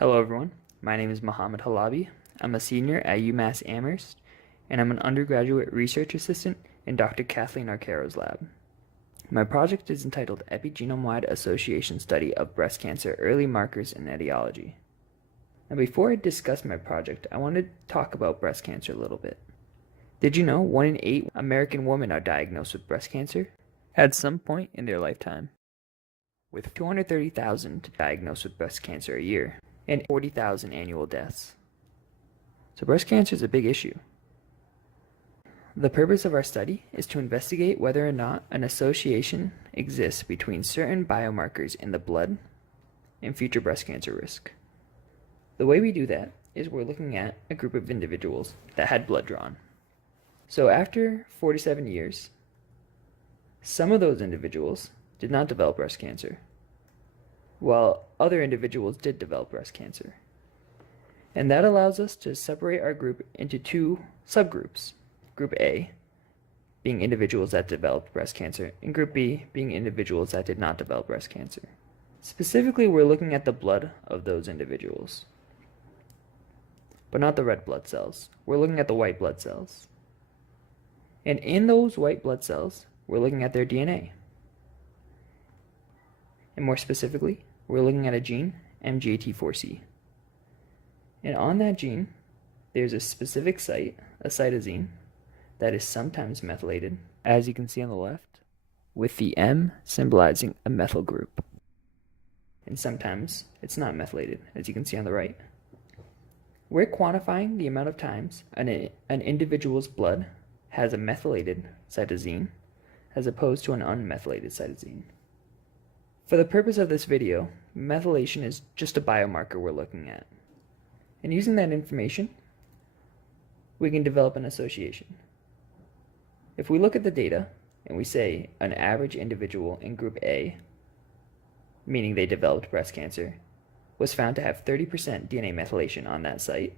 Hello everyone, my name is Mohamed Halabi. I'm a senior at UMass Amherst, and I'm an undergraduate research assistant in Dr. Kathleen Arcaro's lab. My project is entitled Epigenome-wide Association Study of Breast Cancer Early Markers and Etiology. Now before I discuss my project, I want to talk about breast cancer a little bit. Did you know 1 in 8 American women are diagnosed with breast cancer at some point in their lifetime, with 230,000 diagnosed with breast cancer a year and 40,000 annual deaths. So breast cancer is a big issue. The purpose of our study is to investigate whether or not an association exists between certain biomarkers in the blood and future breast cancer risk. The way we do that is we're looking at a group of individuals that had blood drawn. So after 47 years, some of those individuals did not develop breast cancer, while other individuals did develop breast cancer. And that allows us to separate our group into two subgroups. Group A being individuals that developed breast cancer, and Group B being individuals that did not develop breast cancer. Specifically, we're looking at the blood of those individuals, but not the red blood cells. We're looking at the white blood cells. And in those white blood cells, we're looking at their DNA. And more specifically, we're looking at a gene, MGAT4C. And on that gene, there's a specific site, a cytosine, that is sometimes methylated, as you can see on the left, with the M symbolizing a methyl group. And sometimes it's not methylated, as you can see on the right. We're quantifying the amount of times an individual's blood has a methylated cytosine as opposed to an unmethylated cytosine. For the purpose of this video, methylation is just a biomarker we're looking at. And using that information, we can develop an association. If we look at the data and we say an average individual in Group A, meaning they developed breast cancer, was found to have 30% DNA methylation on that site,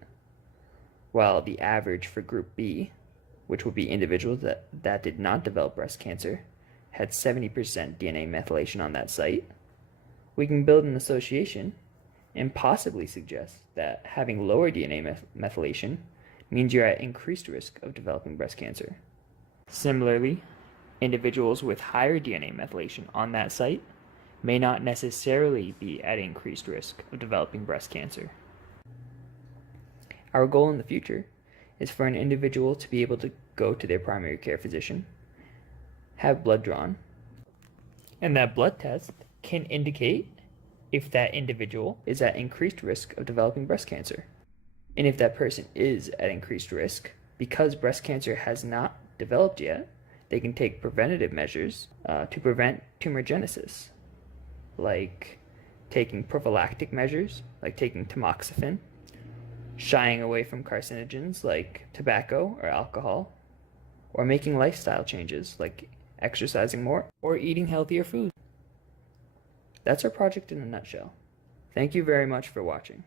while the average for Group B, which would be individuals that did not develop breast cancer, had 70% DNA methylation on that site, we can build an association and possibly suggest that having lower DNA methylation means you're at increased risk of developing breast cancer. Similarly, individuals with higher DNA methylation on that site may not necessarily be at increased risk of developing breast cancer. Our goal in the future is for an individual to be able to go to their primary care physician, have blood drawn, and that blood test can indicate if that individual is at increased risk of developing breast cancer. And if that person is at increased risk, because breast cancer has not developed yet, they can take preventative measures to prevent tumorigenesis, like taking prophylactic measures, like taking tamoxifen, shying away from carcinogens like tobacco or alcohol, or making lifestyle changes like exercising more or eating healthier food. That's our project in a nutshell. Thank you very much for watching.